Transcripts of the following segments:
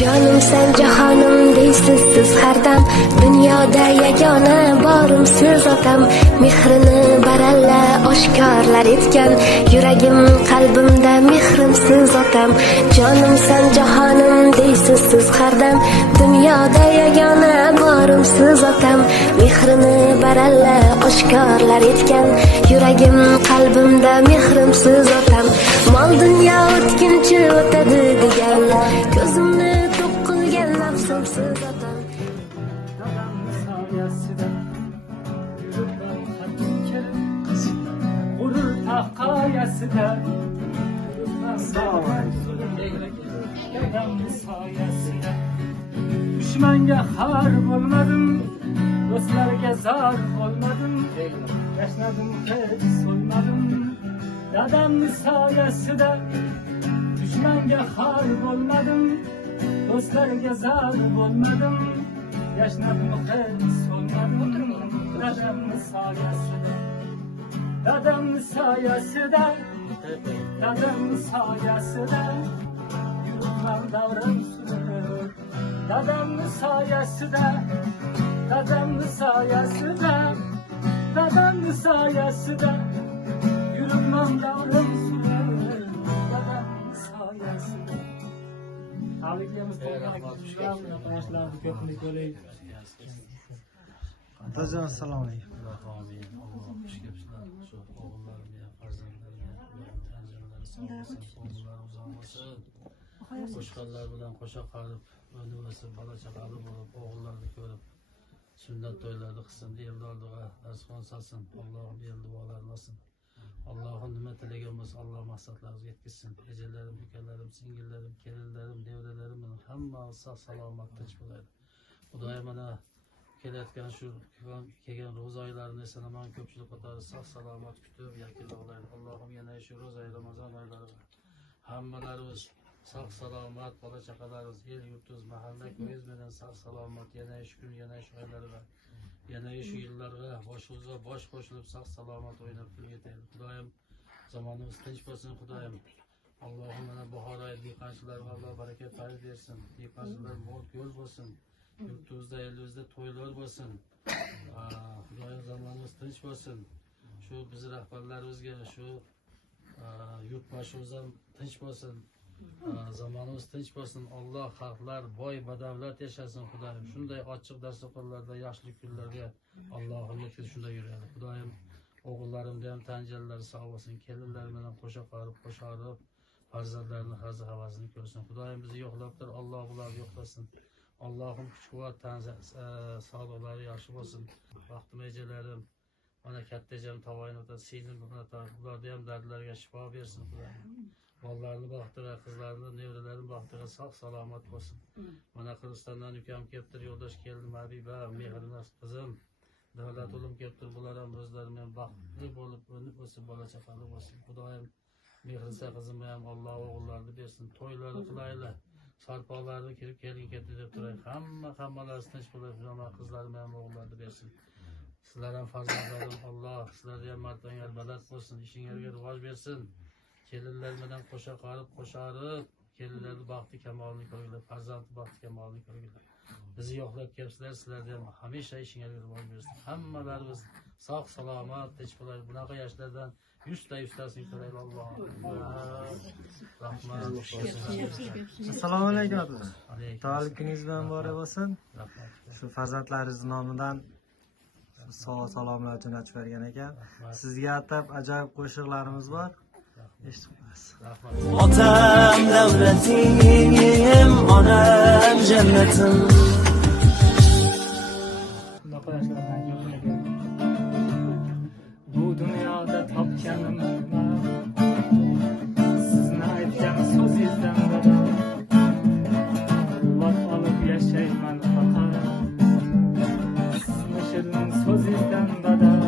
Canım sen cahanım deysiz siz her dam, dunyoda yagona borim siz otam. Mehrini baralla oshkorlar etgan, yuragim qalbimda mehrim siz otam. Canım sen cahanım deysiz siz har dam, dunyoda yagona borim siz otam. Mehrini baralla oshkorlar etgan, yuragim qalbimda mehrim siz otam. Mol dunyo o'tkinchi o'tadi degan, ko'zimni nafsimsiz otam. Dadamni soyasida yurib qaytdim kelib, g'urur taqoyasida dadamni soyasida dushmanga xor bo'lmadim, do'stlarga zor bo'lmadim, yashnadim hech so'ymadim. Dadamni soyasida dushmanga xor bo'lmadim, do'stlarga zor bo'lmadim, yashnadim hech so'lmadim. Dadamni soyasida, dadamni soyasida, dadamni soyasida yuribman davrim surib. Dadamni soyasida, dadamni soyasida, dadamni soyasida yuribman davrim surib. Dadamni soyasida. Atajon assalomu alaykum. Qo'shqanlar bilan qo'sha qolib, o'ni o'sib, bola chaqali bo'lib, o'g'illarni ko'rib, sunnat to'ylarni qilsin, ellarga dasturxon solsin, Allohim el duolarini olsin. Allohim nima tilagan bo'lsa, Alloh maqsadlarimizga yetkazsin. Ejalarim, ukalarim, singillarim, kelinlarim, nevaralarim bilan hammasi sog' salomat tinch bo'ladi. Xudoyim mana kelayotgan shu kelgan ro'za oylarini esa namon ko'pchilik qatori sog' salomat kutib yakunlaydi. Allohim yana shu ro'za oy, Ramazon oylariga hammalarimiz sog' salomat, bola chaqalarimiz, el yurtimiz, mahalla ko'yiz bilan sog' salomat, yana shu kun, yana shu oylarga, yana shu yillarga boshimizga bosh qo'shilib sog' salomat o'ynab ketaylik. Xudoyim zamonimiz tinch bo'lsin. Xudoyim Allohim mana bahor oyi dehqonchilarga Alloh barakat berib bersin. Dehqonchilar mo'l yo'l bo'lsin. Yurtimizda, elimizda to'ylar bo'lsin. Xudoyim zamonimiz tinch bo'lsin. Shu biz rahbarlarimizga, shu yurtboshimiz ham tinch bo'lsin. Zamonimiz tinch bo'lsin. Alloh xalqlar boy badavlat yashasin. Xudoyim shunday ochiq dasturxonlarda, yaxshi kunlarga Allohim yetkazib shunday yuradi. Xudoyim o'g'illarimda ham tanjallari sog' bo'lsin, kelinlar bilan qo'sha qolib, qo'sharib, farzandlarini hazi havasini ko'rsin. Xudoyim bizni yo'qlabdir, Alloh ularni yo'qlasin. Allohim kuch-quvvat, sog'liqlari yaxshi bo'lsin. Vaqtim ejalarim, mana kattajon tavoyin o'tadi, singlim o'tadi. Ularga ham dardlariga shifo bersin. Xudoyim bollarni baxtiga, qizlarni, nevaralarini baxtiga sog' salomat bo'lsin. Mana Qirg'izistondan ukam kelibdir, yo'ldosh keldim, Habiba, mehrinoz qizim, davlat o'lim kelibdir. Bular ham o'zlari bilan baxtli bo'lib, o'nib o'sib, bola chaqali bo'lsin. Xudoyim mehrisa qizimga ham Alloh o'g'illarni bersin. To'ylarni qilaylik, sarpolarni kirib kelin ketdi deb turaylik. Hammalar tinch bo'lib, qizlarim ham o'g'illarni bersin. Sizlar ham farzandlarim, Alloh sizlarga ham martangal baland bo'lsin, ishinglarga rivoj bersin. Kelinlar bilan qo'sha qolib, qo'sharib, kelinlarni baxti kamolini ko'ringlar, farzandni baxti kamolini ko'ringlar. Bizni yo'qlab kelibsizlar, sizlarga ham hamisha ishinglarga rivoj bersin. Hammalarimiz sog' salomat, tinch bo'lib, bunaqa yoshlardan 100 ta yuztasini ko'raylik. Alloh rahmat. Assalomu alaykum ota. Tavallukingiz bilan muborak bo'lsin. Shu farzandlaringiz nomidan sog' salomat jo'natib bergan ekan. Sizga atab ajoyib qo'shiqlarimiz bor. Otam davlatim, onam jannatim. Bu dunyoda topganim sizni aytgan so'zingizdan beri quvvat olib yashayman faqat. Sizni shirin so'zingizdan badal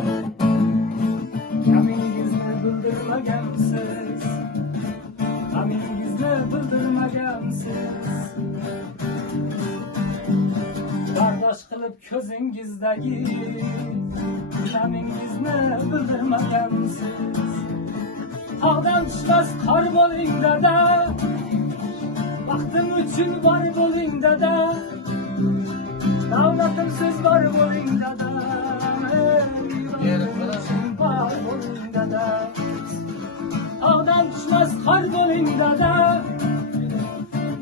gamingizni bildirmagansiz, gamingizni bildirmagansiz. Bardosh qilib ko'zingizdagi gamingizni bildirmagansiz. Tog'dan tushmas qor bo'ling dada, vaqtim uchun bor bo'ling. bo'lingda-da, davlatim siz bor bo'lingda-da, bor bo'lingda-da, tog'dan tushmas qor bo'lingda-da,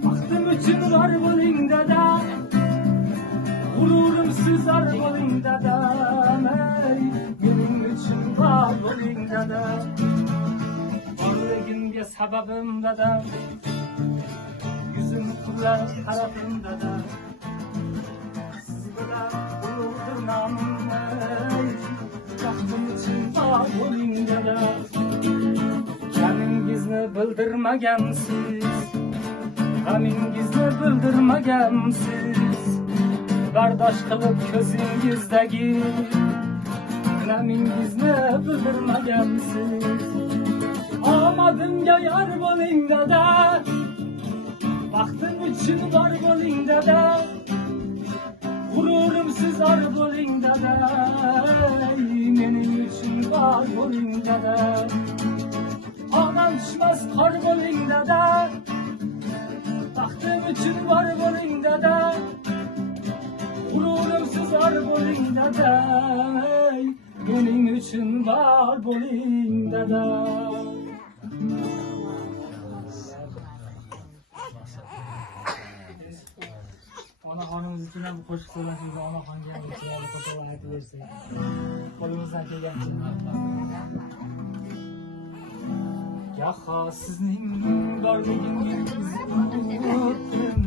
baxtim uchun bor bo'lingda-da, g'ururim sizlar bo'lingda-da, mening uchun bor bo'lingda-da, borligimga sababim-da-da, yuzim qibla tarafimda-da, siz bilan ulug'dir nomim, baxtim uchun bor bo'lingda-da, gamingizni bildirmagansiz, g'amingizni bildirmagansiz, bardosh qilib ko'zingizdagi namingizni bildirmagansiz, omadimga yor bo'lingda-da, baxtim uchun bor bo'lingda-da, g'ururim sizlar bo'lingda-da, mening uchun bor bo'lingda-da, onam tushmas qor bo'lingda-da, baxtim uchun bor bo'lingda-da, g'ururim sizlar bo'lingda-da, mening uchun bor bo'lingda-da. Onaxonimiz uchun ham qo'shiq so'rashimiz, onaxonga ham chiroyli qo'shiqlar aytib bersak, qo'limizdan kelgancha. Yaho sizning borligingizni unutdim,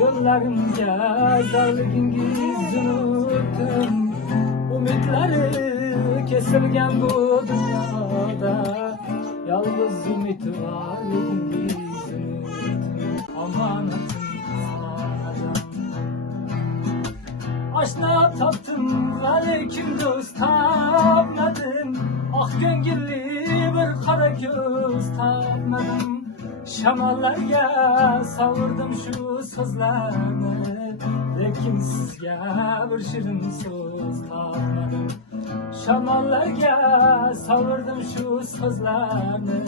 yo'llarimga zorligingizni unutdim, umidlari kesilgan bu dunyoda, yolg'iz umidvorligingizni unutdim, omonatim aşna taptım, aleyküm dost tapmadım, ah ko'ngilli bir qara ko'z tapmadım, shamollarga savurdim shu so'zlarni, lekin sizga bir shirin so'z topmadim, shamollarga savurdim shu so'zlarni,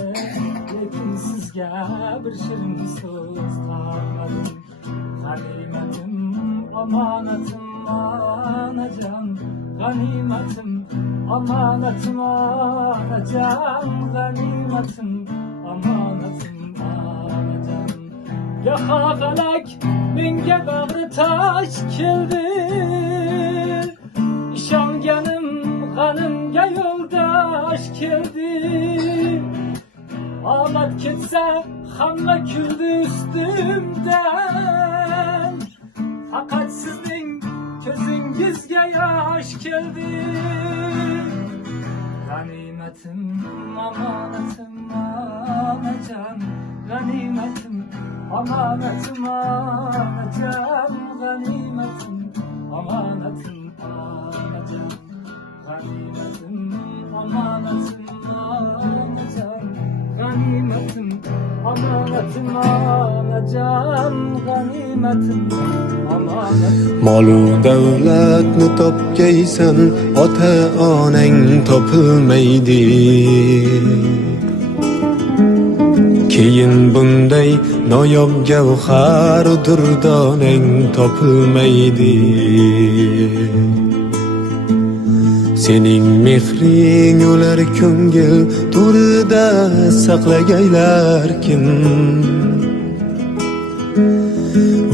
lekin sizga bir shirin so'z topmadim, g'animatim omonatim onajon, g'animatim omonatim onajon, g'animatim omonatim onajon. Yaho falak menga bag'ri tosh keldi, ishonganim g'animga yo'ldosh keldi, omad ketsa hamma kuldi ustimdan, faqat sizning ko'zingizga yosh keldi, g'animatim omonatim onajon, g'animatim omonatim onajon, g'animatim omonatim onajon, g'animatim omonatim onajon, g'animatim omonatim onajon, g'animatim omonatim. Molu davlatni topgaysan, ota onang topilmaydi, keyin bunday noyob gavhar durdonang topilmaydi, sening mehring ular ko'ngil to'rida saqlagaylar kim,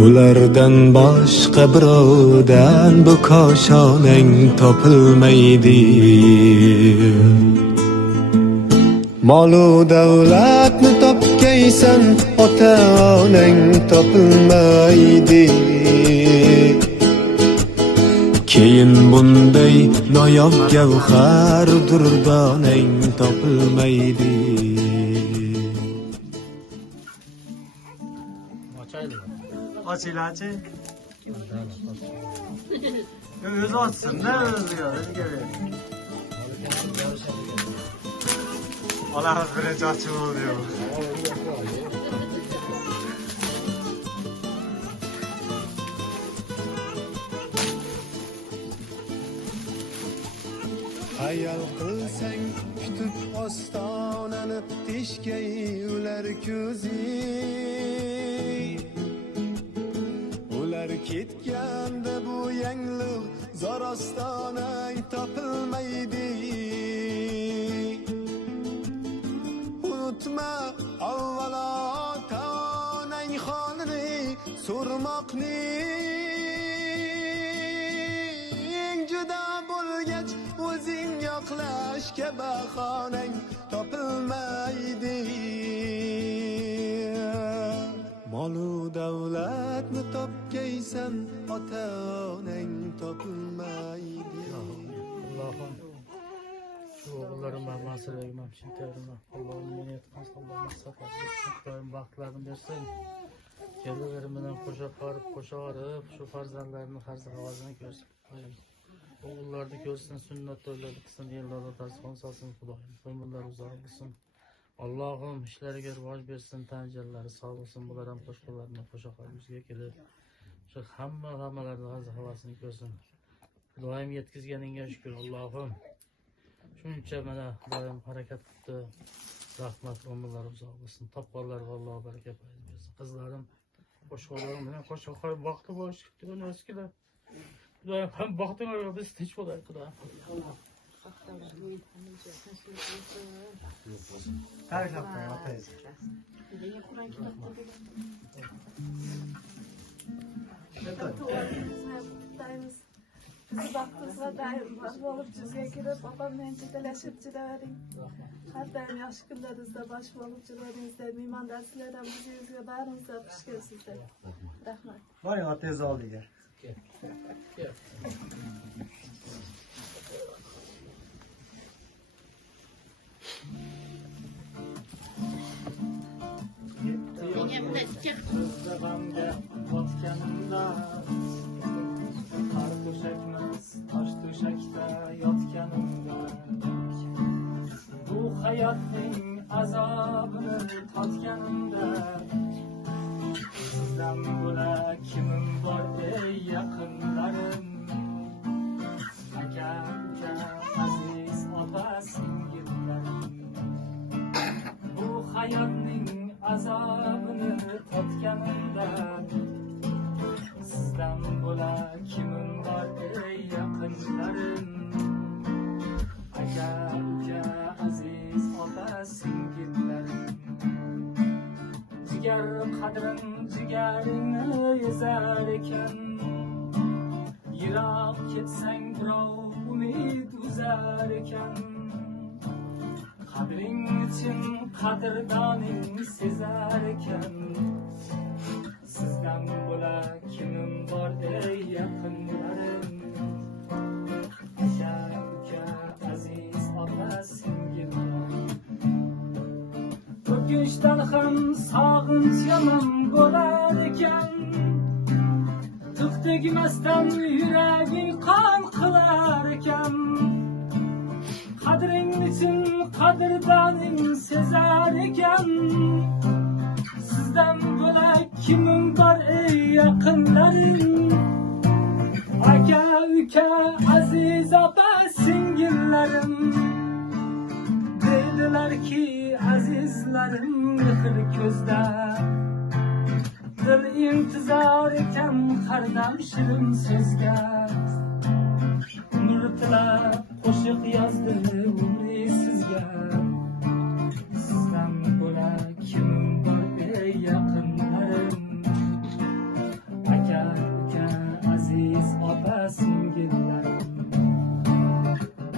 ulardan boshqa birovdan bu koshonang topilmaydi. Molu davlatni topgaysan, ota onang topilmaydi, keyin bunday noyob gavhar durdonang topilmaydi. Ochinglarchi. O'zi ochsin-da, o'ziga ver. Olamiz birinchi ochib bo'ldi yo'q. Hayal qilsang kutib ostonani, teshgay ular ko'zi, ketganda bu yangliq zorostonang topilmaydi. Unutma avvalo ota-onang holini so'rmoqning, juda bo'lgach o'zing yoqlashga bahonang topilmaydi. Molu davlatni topgaysan, ota-onang topilmaydi. Allohim shu o'g'illarim Masirga Chintarimga Allohim meni yetqaz, Allohim safar etsin, baxtlarini bersin. Kelaverim bilan qo'sha qorib, shu farzandlarimni qarzi havasini ko'rsin. O'g'illarni ko'rsin, sunnat to'ylarni qilsin, yerlarda tasbih solsin, Xudoyim umrlari uzoq bo'lsin. Allohim ishlariga rivoj bersin, tanjallari sog' bo'lsin. Bular ham qo'shqo'llarini qo'shoqlar yuzga kelib, shu hammalarning qarzi havasini ko'rsin. Xudoyim yetkazganingga shukr, Allohim. Shuncha mana Xudoyim harakat qildi. Rahmat, umrlari uzoq bo'lsin. Topqonlarga Alloh baraka bersin. Qizlarim qo'shqo'llarim bilan qo'shoqlar vaqti bo'lishi kerak. Xudoyim ham baxtini biz tinch bo'laylik, Xudoyim. Tabriklab qo'ying otangiz. Bizi baxtimizga daim bo'lib sizga kirib, opam bilan chetalashib chiravering. Har doim yaxshi kunlaringizda bosh bo'lib chiravering. Mehmondarsizlardan bizga barimizga xush kelibsizlar. Rahmat. Boring otangiz oldiga. G'amga botganimda har to'shakmas tosh to'shakda yotganimda bu hayotning azobini totganimda sizdan bo'lak kimim bor ey yaqinlarim, aka uka aziz opa singillarim. Bu hayotning azobini totganimda sizdan bo'lak kimim bor ey yaqinlarim, aka uka aziz opa singillarim. Jigar qadrin jigaringni ezar ekan, yiroq ketsang birov umid uzar ekan. Qadring için qadrdoning sezar ekan, sizdan bo'lak kimim bor ey yaqinlarim, aka uka aziz opa singillarim. O'tmishdan ham sog'inch yomon bo'lar ekan, to'xtagmasdan yuraging qon qilar ekan. Qadring için qadrdoning sezar ekan, sizdan bo'lak kimim bor ey yaqinlarim, aka uka aziz opa singillarim. Dedilarki azizlarim mehr ko'zda, dil intizor ekan hardam shirin so'zga. Umr tilab qo'shiq yozdi umri sizga, sizdan bo'lak kimim bor ey yaqinlarim, aka uka aziz opa singillarim.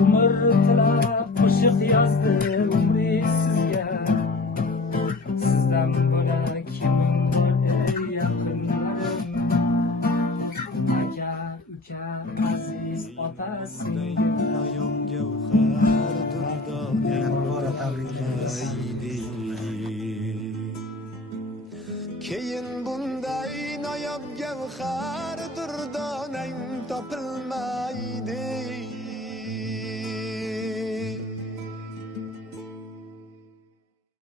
Umr tilab qo'shiq yozdi umri sizga, sizdan bo'lak kimim bor ey yaqinlarim, aka uka aziz opa singillarim. Keyin bunday noyob gavhar durdonang topilmaydi.